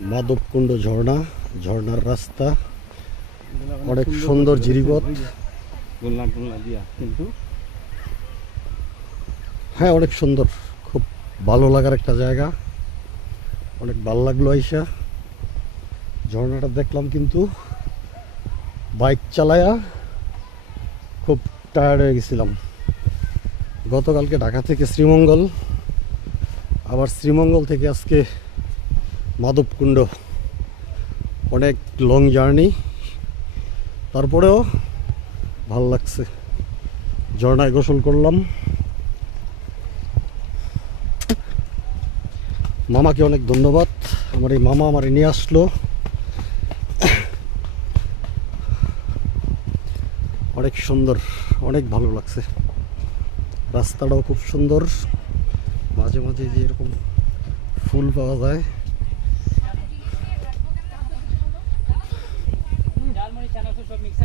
মাধবকুণ্ড ঝর্ণা, ঝর্ণার রাস্তা অনেক সুন্দর জিরিপথ। কিন্তু হ্যাঁ, অনেক সুন্দর, খুব ভালো লাগার একটা জায়গা। অনেক ভালো লাগলো আইসা ঝর্ণাটা দেখলাম, কিন্তু বাইক চালায়া খুব টায়ার্ড হয়ে গেছিলাম। গতকালকে ঢাকা থেকে শ্রীমঙ্গল, আবার শ্রীমঙ্গল থেকে আজকে মাধবকুণ্ড, অনেক লং জার্নি, তারপরেও ভাল লাগছে। ঝর্ণায় গোসল করলাম। মামাকে অনেক ধন্যবাদ, আমার এই মামা আমারে নিয়ে আসলো। অনেক সুন্দর, অনেক ভালো লাগছে। রাস্তাটাও খুব সুন্দর, মাঝে মাঝে যে এরকম ফুল পাওয়া যায়।